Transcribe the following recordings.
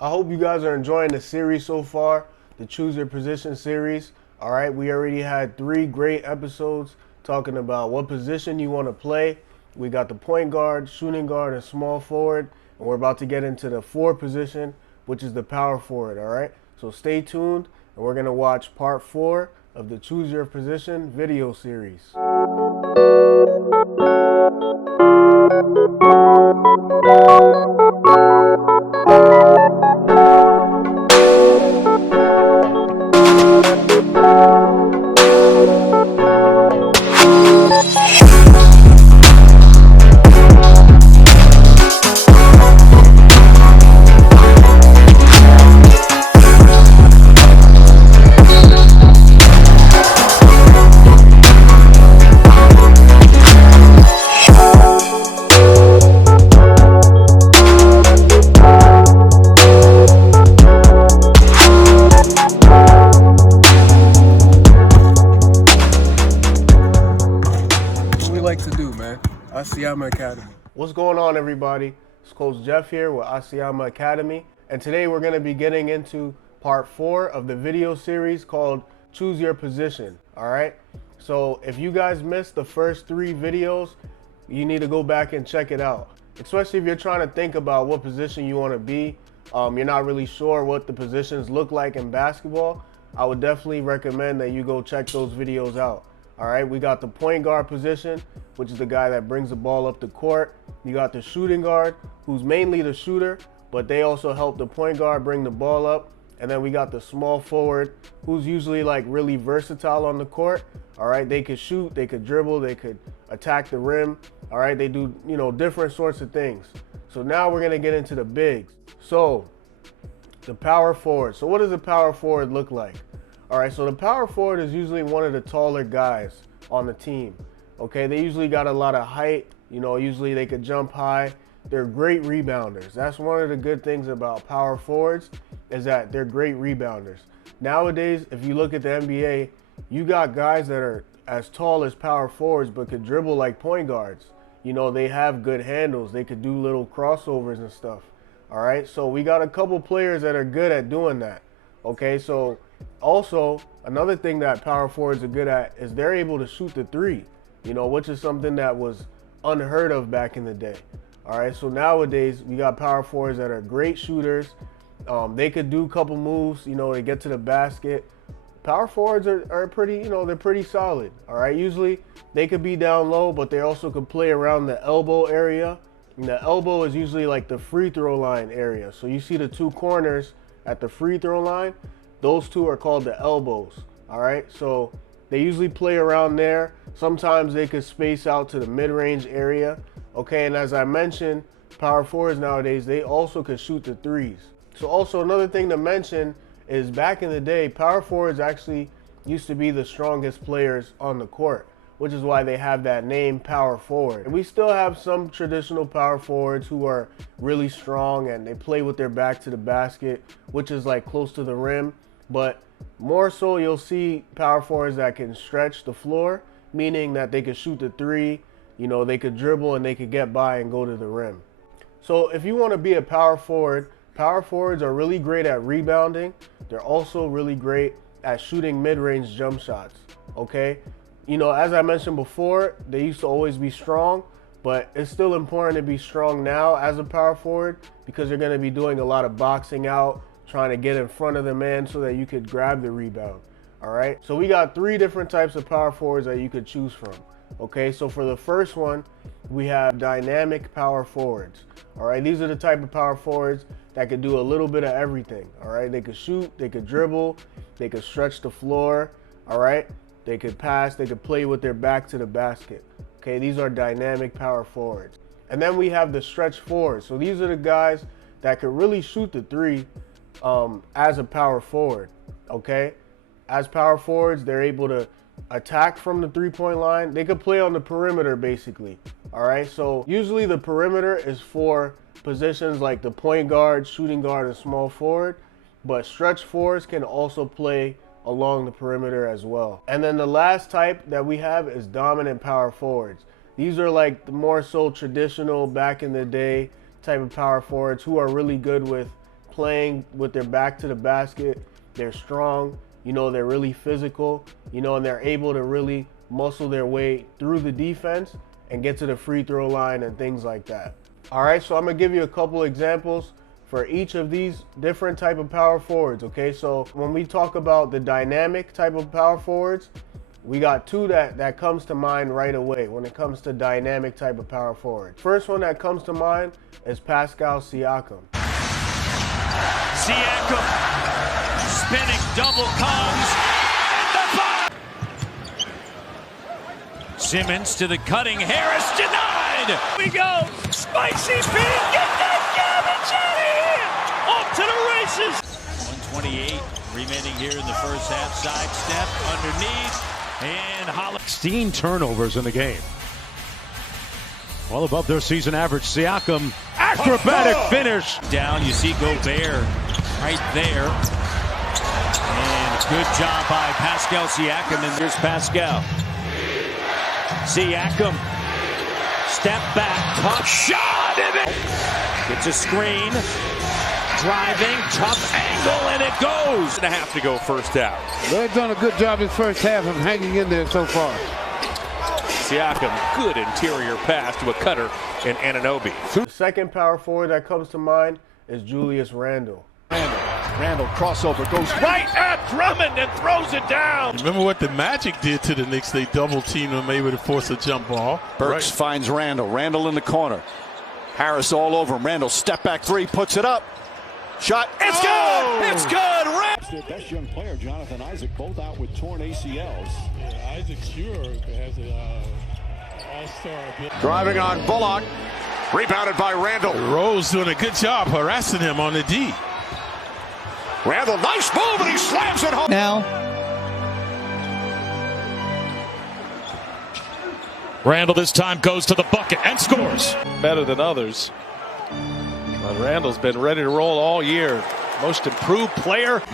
I hope you guys are enjoying the series so far, the Choose Your Position series. All right, we already had 3 great episodes talking about what position you want to play. We got the point guard, shooting guard, and small forward, and we're about to get into the 4th position, which is the power forward. All right, so stay tuned, and we're gonna watch part 4 of the Choose Your Position video series. Asiamah Academy. What's going on, everybody? It's Coach Jeff here with Asiamah Academy, and today we're going to be getting into part 4 of the video series called Choose Your Position. All right, so if you guys missed the first 3 videos, you need to go back and check it out, especially if you're trying to think about what position you want to be. You're not really sure what the positions look like in basketball. I would definitely recommend that you go check those videos out. All right, we got the point guard position, which is the guy that brings the ball up the court. You got the shooting guard, who's mainly the shooter, but they also help the point guard bring the ball up. And then we got the small forward, who's usually like really versatile on the court. All right, they could shoot, they could dribble, they could attack the rim. All right, they do, different sorts of things. So now we're gonna get into the bigs. So the power forward. So what does a power forward look like? All right, so the power forward is usually one of the taller guys on the team. Okay, they usually got a lot of height. Usually they could jump high. They're great rebounders. That's one of the good things about power forwards, is that they're great rebounders. Nowadays, if you look at the NBA, you got guys that are as tall as power forwards but could dribble like point guards. They have good handles. They could do little crossovers and stuff. All right, so we got a couple players that are good at doing that. Okay, so also another thing that power forwards are good at is they're able to shoot the 3, which is something that was unheard of back in the day. All right, so nowadays we got power forwards that are great shooters. They could do a couple moves, to get to the basket. Power forwards are pretty, they're pretty solid. All right, usually they could be down low, but they also could play around the elbow area. And the elbow is usually like the free throw line area. So you see the 2 corners at the free throw line, those 2 are called the elbows. All right, so they usually play around there. Sometimes they could space out to the mid-range area. Okay, and as I mentioned, power forwards nowadays, they also could shoot the 3s. So also another thing to mention is back in the day, power forwards actually used to be the strongest players on the court, which is why they have that name, power forward. And we still have some traditional power forwards who are really strong and they play with their back to the basket, which is like close to the rim. But more so, you'll see power forwards that can stretch the floor, meaning that they could shoot the 3, they could dribble and they could get by and go to the rim. So if you want to be a power forward, power forwards are really great at rebounding. They're also really great at shooting mid-range jump shots, okay? As I mentioned before, they used to always be strong, but it's still important to be strong now as a power forward because you're going to be doing a lot of boxing out, trying to get in front of the man so that you could grab the rebound. All right, so we got 3 different types of power forwards that you could choose from. Okay, so for the first one, we have dynamic power forwards. All right, these are the type of power forwards that could do a little bit of everything. All right, they could shoot, they could dribble, they could stretch the floor. All right, they could pass, they could play with their back to the basket. Okay, these are dynamic power forwards. And then we have the stretch forwards. So these are the guys that could really shoot the 3 as a power forward. Okay, as power forwards, they're able to attack from the 3-point line. They could play on the perimeter basically. All right, so usually the perimeter is for positions like the point guard, shooting guard, and small forward, but stretch forwards can also play along the perimeter as well. And then the last type that we have is dominant power forwards. These are like the more so traditional back in the day type of power forwards who are really good with playing with their back to the basket. They're strong, you know, they're really physical, you know, and they're able to really muscle their way through the defense and get to the free throw line and things like that. All right, so I'm gonna give you a couple examples for each of these different type of power forwards, okay? So when we talk about the dynamic type of power forwards, we got two that comes to mind right away when it comes to dynamic type of power forward. First one that comes to mind is Pascal Siakam. Siakam, spinning double comes, and the bottom. Simmons to the cutting, Harris denied. We go, spicy feed, get that garbage out of here. Off to the races. 128 remaining here in the first half. Sidestep underneath. And 16 turnovers in the game. Well above their season average. Siakam, acrobatic finish. Down, you see Gobert right there. And good job by Pascal Siakam. And here's Pascal. Siakam, step back, tough shot. Gets a screen. Driving, tough angle, and it goes. And a half to go first half. They've done a good job in first half of hanging in there so far. Siakam, good interior pass to a cutter in Anunoby. The second power forward that comes to mind is Julius Randle. Randle crossover goes right at Drummond and throws it down. Remember what the Magic did to the Knicks? They double teamed them, able to force a jump ball. Burks finds Randle. Randle in the corner. Harris all over him. Randle step back three, puts it up. Shot. It's good. It's good. Their best young player, Jonathan Isaac, both out with torn ACLs. Yeah, Isaac sure has an all-star ability. Driving on Bullock. Rebounded by Randle. Rose doing a good job harassing him on the D. Randle, nice move, and he slams it home. Now. Randle this time goes to the bucket and scores. Better than others. But Randle's been ready to roll all year. Most improved player. He's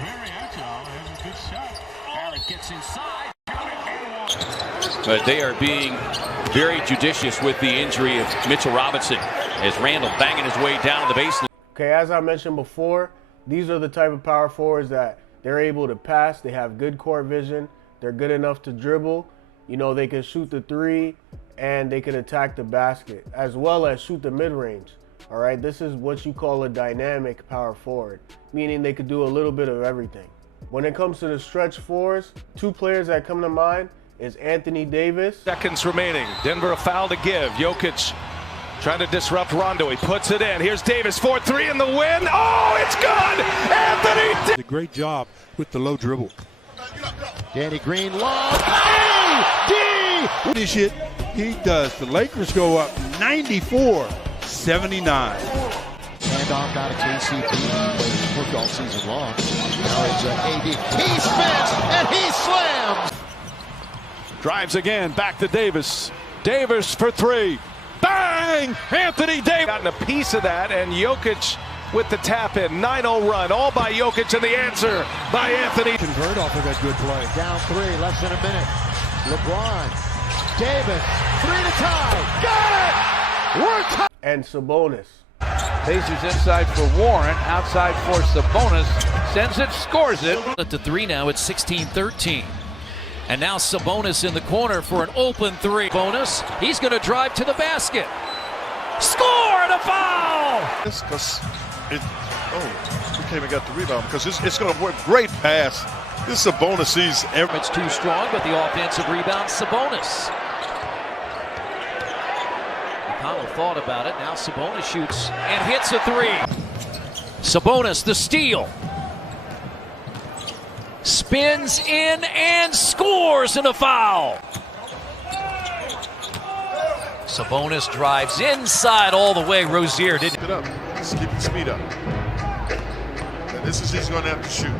very agile, has a good shot. Barrett gets inside. But they are being very judicious with the injury of Mitchell Robinson as Randle banging his way down to the baseline. Okay, as I mentioned before, these are the type of power forwards that they're able to pass. They have good court vision. They're good enough to dribble. You know, they can shoot the three and they can attack the basket as well as shoot the mid-range. All right, this is what you call a dynamic power forward, meaning they could do a little bit of everything. When it comes to the stretch fours, two players that come to mind is Anthony Davis. Seconds remaining. Denver a foul to give. Jokic trying to disrupt Rondo. He puts it in. Here's Davis, 4-3 in the win. Oh, it's good! Anthony Did a great job with the low dribble. Danny Green, long. This shit he does. The Lakers go up 94-79. Handoff out of KCP. He played all season long. Now it's AD. He spins and he slams. drives again. Back to Davis. Davis for three. Bang! Anthony Davis gotten a piece of that, and Jokic with the tap in. 9-0 run, all by Jokic, and the answer by Anthony. Convert off of that good play. Down three, less than a minute. LeBron, Davis, three to tie. Got it! We're tied. And Sabonis. Pacers inside for Warren, outside for Sabonis. Sends it, scores it. At the three now, it's 16-13. And now Sabonis in the corner for an open three. Bonus, he's going to drive to the basket. Score and a foul! He came and got the rebound because it's going to work. Great pass. This is Sabonis sees every. It's too strong, but the offensive rebound, Sabonis. McConnell thought about it. Now Sabonis shoots and hits a three. Sabonis, the steal. Spins in and scores in a foul. Sabonis drives inside all the way. Rozier didn't. It up. Let's keep the speed up. And this is he's going to have to shoot.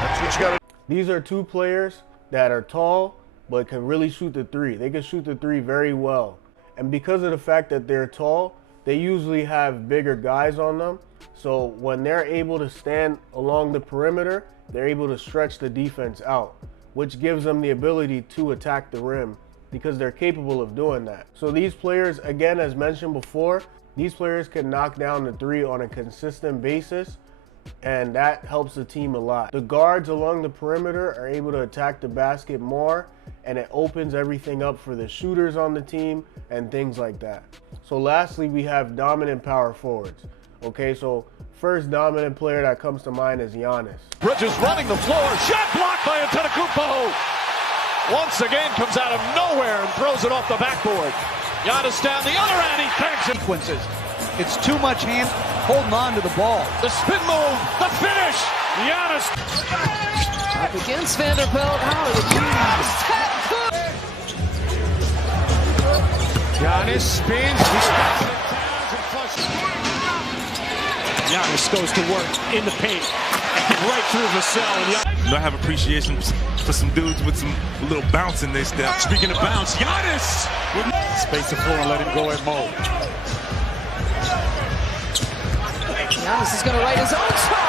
That's what you got to. These are two players that are tall but can really shoot the three. They can shoot the three very well. And because of the fact that they're tall, they usually have bigger guys on them. So when they're able to stand along the perimeter, they're able to stretch the defense out, which gives them the ability to attack the rim because they're capable of doing that. So these players, again, as mentioned before, These players can knock down the three on a consistent basis, and that helps the team a lot. The guards along the perimeter are able to attack the basket more, and it opens everything up for the shooters on the team and things like that. So lastly, we have dominant power forwards. Okay, so first dominant player that comes to mind is Giannis. Bridges running the floor. Shot blocked by Antetokounmpo. Once again comes out of nowhere and throws it off the backboard. Giannis down the other end. He banks sequences. It's too much hand holding on to the ball. The spin move. The finish. Giannis. Up against Vanderbilt. How the Giannis spins. He steps it down and flushes. Giannis goes to work in the paint, right through Vassell. I have appreciation for some dudes with some little bounce in their step. Speaking of bounce, Giannis with space the floor and let him go at Mo. Giannis is going to write his own song.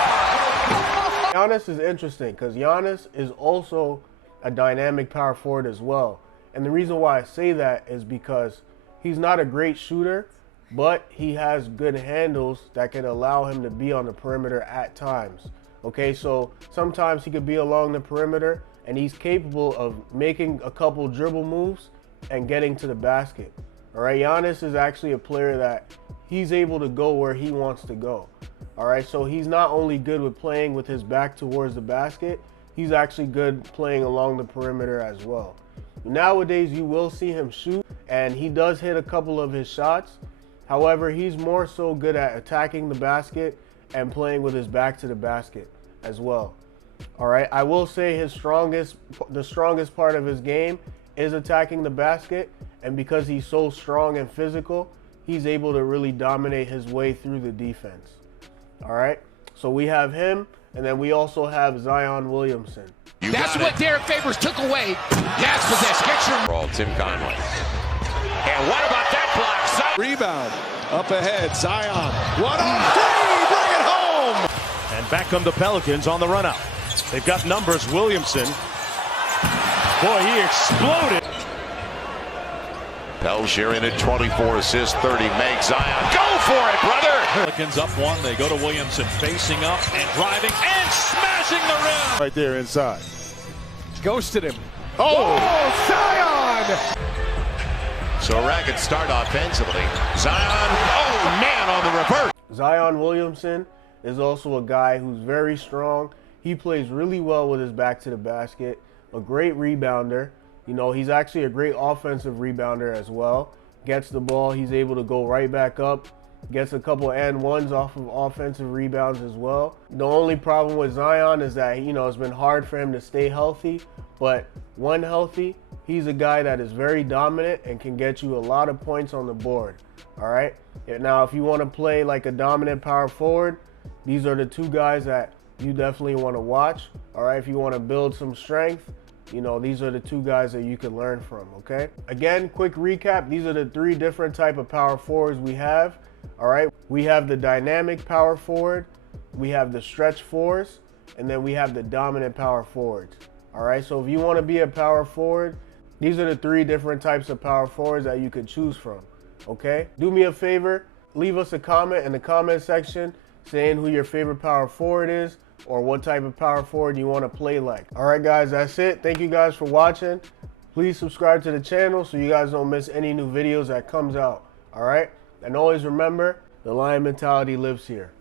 Giannis is interesting because Giannis is also a dynamic power forward as well. And the reason why I say that is because he's not a great shooter, but he has good handles that can allow him to be on the perimeter at times. Okay, so sometimes he could be along the perimeter and he's capable of making a couple dribble moves and getting to the basket. All right, Giannis is actually a player that he's able to go where he wants to go. All right, so he's not only good with playing with his back towards the basket, he's actually good playing along the perimeter as well. Nowadays, you will see him shoot, and he does hit a couple of his shots. However, he's more so good at attacking the basket and playing with his back to the basket as well. All right, I will say the strongest part of his game is attacking the basket, and because he's so strong and physical, he's able to really dominate his way through the defense. All right, so we have him, and then we also have Zion Williamson. That's what Derek Favors took away. That's possession. Get your Tim Conley. And what about that block? Rebound. Up ahead. Zion. 1-on-3. Bring it home. And back come the Pelicans on the run out. They've got numbers. Williamson. Boy, he exploded. Pell sharing at 24 assists, 30 makes. Zion. Go for it, brother. Pelicans up one. They go to Williamson. Facing up and driving and smashing the rim. Right there inside. Ghosted him. Oh, Zion! So a ragged start offensively. Zion, oh man, on the reverse. Zion Williamson is also a guy who's very strong. He plays really well with his back to the basket. A great rebounder. You know, he's actually a great offensive rebounder as well. Gets the ball, he's able to go right back up. Gets a couple and ones off of offensive rebounds as well. The only problem with Zion is that, you know, it's been hard for him to stay healthy. But when healthy, he's a guy that is very dominant and can get you a lot of points on the board. All right. Now, if you want to play like a dominant power forward, these are the two guys that you definitely want to watch. All right. If you want to build some strength, you know, these are the two guys that you can learn from. Okay. Again, quick recap. These are the three different type of power forwards we have. All right. We have the dynamic power forward. We have the stretch fours, and then we have the dominant power forwards. All right. So if you want to be a power forward, these are the three different types of power forwards that you could choose from. Okay. Do me a favor. Leave us a comment in the comment section saying who your favorite power forward is or what type of power forward you want to play like. All right, guys, that's it. Thank you guys for watching. Please subscribe to the channel so you guys don't miss any new videos that comes out. All right. And always remember, the Lion mentality lives here.